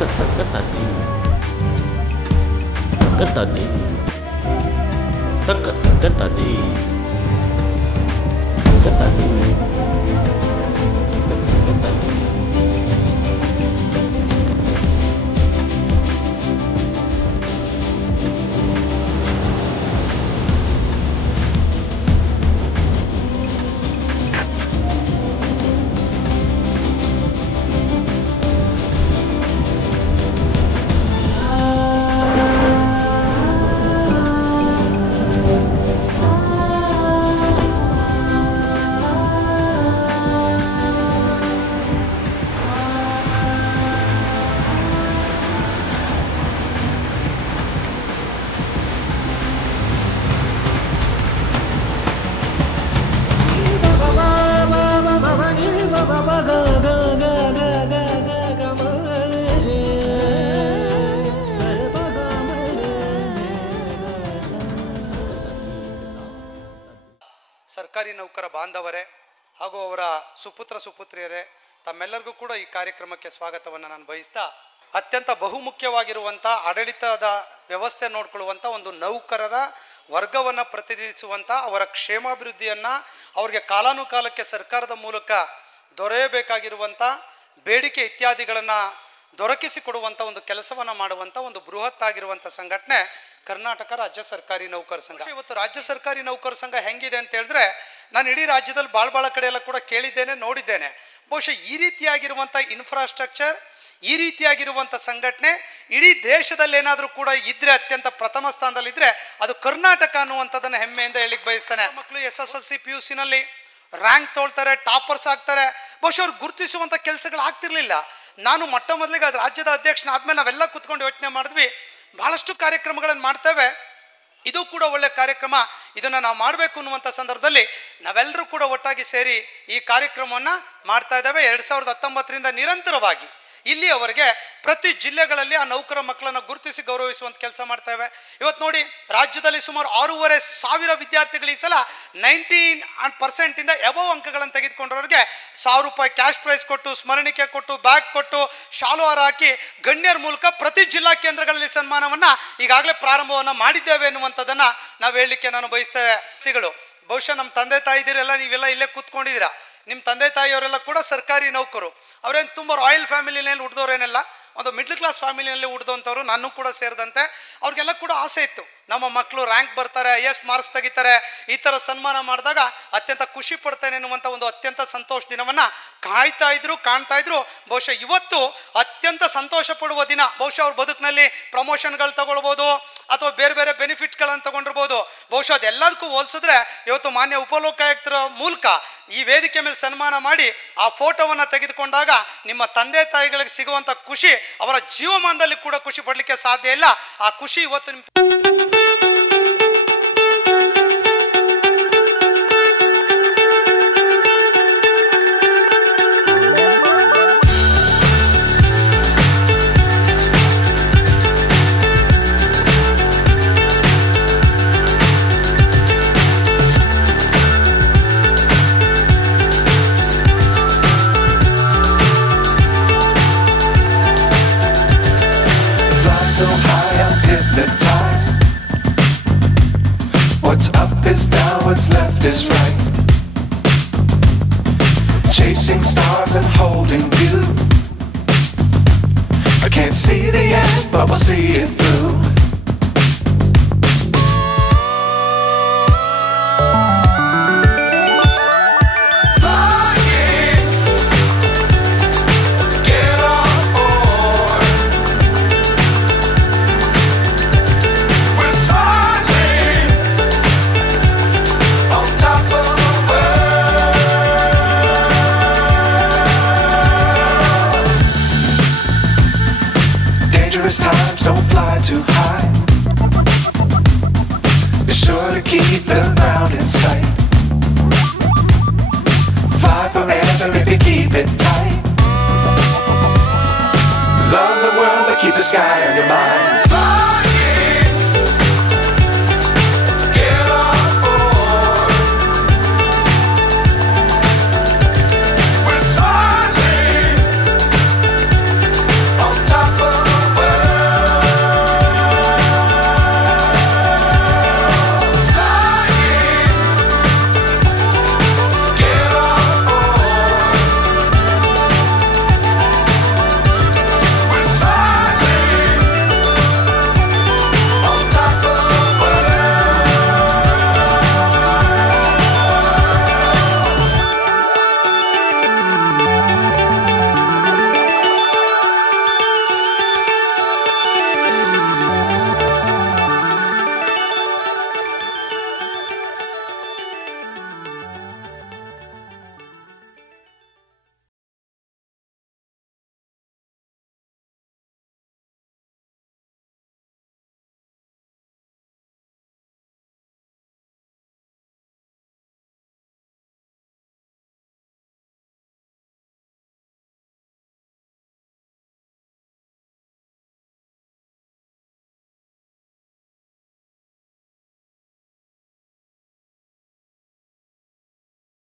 ತಕ್ಕತಕ್ಕತತಿ ತಕ್ಕತತಿ ತಕ್ಕತಕ್ಕತತಿ ತಕ್ಕತತಿ ಸರ್ಕಾರಿ ನೌಕರ ಬಾಂಧವರೇ ಹಾಗೂ ಅವರ ಸುಪುತ್ರ ಸುಪುತ್ರಿಯರೇ, ತಮ್ಮೆಲ್ಲರಿಗೂ ಕೂಡ ಈ ಕಾರ್ಯಕ್ರಮಕ್ಕೆ ಸ್ವಾಗತವನ್ನು ನಾನು ಬಯಸ್ತಾ, ಅತ್ಯಂತ ಬಹುಮುಖ್ಯವಾಗಿರುವಂಥ ಆಡಳಿತದ ವ್ಯವಸ್ಥೆ ನೋಡ್ಕೊಳ್ಳುವಂಥ ಒಂದು ನೌಕರರ ವರ್ಗವನ್ನು ಪ್ರತಿನಿಧಿಸುವಂಥ ಅವರ ಕ್ಷೇಮಾಭಿವೃದ್ಧಿಯನ್ನು ಅವರಿಗೆ ಕಾಲಾನುಕಾಲಕ್ಕೆ ಸರ್ಕಾರದ ಮೂಲಕ ದೊರೆಯಬೇಕಾಗಿರುವಂಥ ಬೇಡಿಕೆ ಇತ್ಯಾದಿಗಳನ್ನು ದೊರಕಿಸಿಕೊಡುವಂಥ ಒಂದು ಕೆಲಸವನ್ನು ಮಾಡುವಂಥ ಒಂದು ಬೃಹತ್ ಆಗಿರುವಂಥ ಸಂಘಟನೆ ಕರ್ನಾಟಕ ರಾಜ್ಯ ಸರ್ಕಾರಿ ನೌಕರ ಸಂಘ. ಇವತ್ತು ರಾಜ್ಯ ಸರ್ಕಾರಿ ನೌಕರ ಸಂಘ ಹೆಂಗಿದೆ ಅಂತ ಹೇಳಿದ್ರೆ, ನಾನು ಇಡೀ ರಾಜ್ಯದಲ್ಲಿ ಭಾಳ ಕಡೆ ಎಲ್ಲ ಕೂಡ ಕೇಳಿದ್ದೇನೆ, ನೋಡಿದ್ದೇನೆ. ಬಹುಶಃ ಈ ರೀತಿಯಾಗಿರುವಂಥ ಇನ್ಫ್ರಾಸ್ಟ್ರಕ್ಚರ್, ಈ ರೀತಿಯಾಗಿರುವಂಥ ಸಂಘಟನೆ ಇಡೀ ದೇಶದಲ್ಲಿ ಏನಾದರೂ ಕೂಡ ಇದ್ರೆ, ಅತ್ಯಂತ ಪ್ರಥಮ ಸ್ಥಾನದಲ್ಲಿದ್ದರೆ ಅದು ಕರ್ನಾಟಕ ಅನ್ನುವಂಥದ್ದನ್ನು ಹೆಮ್ಮೆಯಿಂದ ಹೇಳಿಕ್ಕೆ ಬಯಸ್ತಾನೆ. ಮಕ್ಕಳು SSLC PUC ನಲ್ಲಿ ರ್ಯಾಂಕ್ ತೊಳ್ತಾರೆ, ಟಾಪರ್ಸ್ ಆಗ್ತಾರೆ. ಬಹುಶಃ ಅವ್ರು ಗುರುತಿಸುವಂಥ ಕೆಲಸಗಳು ಆಗ್ತಿರ್ಲಿಲ್ಲ. ನಾನು ಮೊಟ್ಟ ಮೊದಲಿಗೆ ಅದು ರಾಜ್ಯದ ಅಧ್ಯಕ್ಷನಾದ್ಮೇಲೆ ನಾವೆಲ್ಲ ಕೂತ್ಕೊಂಡು ಯೋಚನೆ ಮಾಡಿದ್ವಿ, ಬಹಳಷ್ಟು ಕಾರ್ಯಕ್ರಮಗಳನ್ನು ಮಾಡ್ತೇವೆ, ಇದು ಕೂಡ ಒಳ್ಳೆ ಕಾರ್ಯಕ್ರಮ, ಇದನ್ನು ನಾವು ಮಾಡಬೇಕು ಅನ್ನುವಂಥ ಸಂದರ್ಭದಲ್ಲಿ ನಾವೆಲ್ಲರೂ ಕೂಡ ಒಟ್ಟಾಗಿ ಸೇರಿ ಈ ಕಾರ್ಯಕ್ರಮವನ್ನು ಮಾಡ್ತಾ ಇದ್ದೇವೆ. 2019ರಿಂದ ನಿರಂತರವಾಗಿ ಇಲ್ಲಿಯವರೆಗೆ ಪ್ರತಿ ಜಿಲ್ಲೆಗಳಲ್ಲಿ ಆ ನೌಕರ ಮಕ್ಕಳನ್ನು ಗುರುತಿಸಿ ಗೌರವಿಸುವಂಥ ಕೆಲಸ ಮಾಡ್ತೇವೆ. ಇವತ್ತು ನೋಡಿ, ರಾಜ್ಯದಲ್ಲಿ ಸುಮಾರು 6,500 ವಿದ್ಯಾರ್ಥಿಗಳು ಈ ಸಲ 90% ಎಬವ್ ಅಂಕಗಳನ್ನು ತೆಗೆದುಕೊಂಡವರಿಗೆ ₹1000 ಕ್ಯಾಶ್ ಪ್ರೈಸ್ ಕೊಟ್ಟು, ಸ್ಮರಣಿಕೆ ಕೊಟ್ಟು, ಬ್ಯಾಗ್ ಕೊಟ್ಟು, ಶಾಲುವಾರ ಹಾಕಿ ಗಣ್ಯರ ಮೂಲಕ ಪ್ರತಿ ಜಿಲ್ಲಾ ಕೇಂದ್ರಗಳಲ್ಲಿ ಸನ್ಮಾನವನ್ನು ಈಗಾಗಲೇ ಪ್ರಾರಂಭವನ್ನು ಮಾಡಿದ್ದೇವೆ ಎನ್ನುವಂಥದ್ದನ್ನು ನಾವು ಹೇಳಲಿಕ್ಕೆ ನಾನು ಬಯಸ್ತೇವೆ. ಬಹುಶಃ ನಮ್ಮ ತಂದೆ ತಾಯಿದಿರೆಲ್ಲ ನೀವೆಲ್ಲ ಇಲ್ಲೇ ಕೂತ್ಕೊಂಡಿದ್ದೀರಾ. ನಿಮ್ಮ ತಂದೆ ತಾಯಿಯವರೆಲ್ಲ ಕೂಡ ಸರ್ಕಾರಿ ನೌಕರು. ಅವರೇನು ತುಂಬ ರಾಯಲ್ ಫ್ಯಾಮಿಲಿನಲ್ಲಿ ಹುಟ್ಟಿದವರೇನೆಲ್ಲ, ಒಂದು ಮಿಡ್ಲ್ ಕ್ಲಾಸ್ ಫ್ಯಾಮಿಲಿಯಲ್ಲಿ ಹುಟ್ಟಿದಂಥವ್ರು, ನಾನು ಕೂಡ ಸೇರಿದಂತೆ. ಅವ್ರಿಗೆಲ್ಲ ಕೂಡ ಆಸೆ ಇತ್ತು, ನಮ್ಮ ಮಕ್ಕಳು ರ್ಯಾಂಕ್ ಬರ್ತಾರೆ, ಹೈಯೆಸ್ಟ್ ಮಾರ್ಕ್ಸ್ ತೆಗಿತಾರೆ, ಈ ಥರ ಸನ್ಮಾನ ಮಾಡಿದಾಗ ಅತ್ಯಂತ ಖುಷಿ ಪಡ್ತೇನೆ ಎನ್ನುವಂಥ ಒಂದು ಅತ್ಯಂತ ಸಂತೋಷ ದಿನವನ್ನು ಕಾಣ್ತಾ ಇದ್ರು. ಬಹುಶಃ ಇವತ್ತು ಅತ್ಯಂತ ಸಂತೋಷ ಪಡುವ ದಿನ. ಬಹುಶಃ ಅವ್ರ ಬದುಕಿನಲ್ಲಿ ಪ್ರಮೋಷನ್ಗಳು ತಗೊಳ್ಬೋದು ಅಥವಾ ಬೇರೆ ಬೇರೆ ಬೆನಿಫಿಟ್ಗಳನ್ನು ತಗೊಂಡಿರ್ಬೋದು. ಬಹುಶಃ ಅದೆಲ್ಲದಕ್ಕೂ ಹೋಲಿಸಿದ್ರೆ ಇವತ್ತು ಮಾನ್ಯ ಉಪಲೋಕಾಯುಕ್ತರ ಮೂಲಕ ಈ ವೇದಿಕೆ ಮೇಲೆ ಸನ್ಮಾನ ಮಾಡಿ ಆ ಫೋಟೋವನ್ನು ತೆಗೆದುಕೊಂಡಾಗ ನಿಮ್ಮ ತಂದೆ ತಾಯಿಗಳಿಗೆ ಸಿಗುವಂಥ ಖುಷಿ ಅವರ ಜೀವಮಾನದಲ್ಲಿ ಕೂಡ ಖುಷಿ ಪಡಲಿಕ್ಕೆ ಸಾಧ್ಯ ಇಲ್ಲ. ಆ ಖುಷಿ ಇವತ್ತು ನಿಮ್ಮ so high I'm hypnotized. What's up is down, what's left is right. Chasing stars and holding you. I can't see the end, but we'll see it through. Times don't fly too high. Be sure to keep the ground in sight. Fly forever if you keep it tight. Love the world but keep the sky on your mind.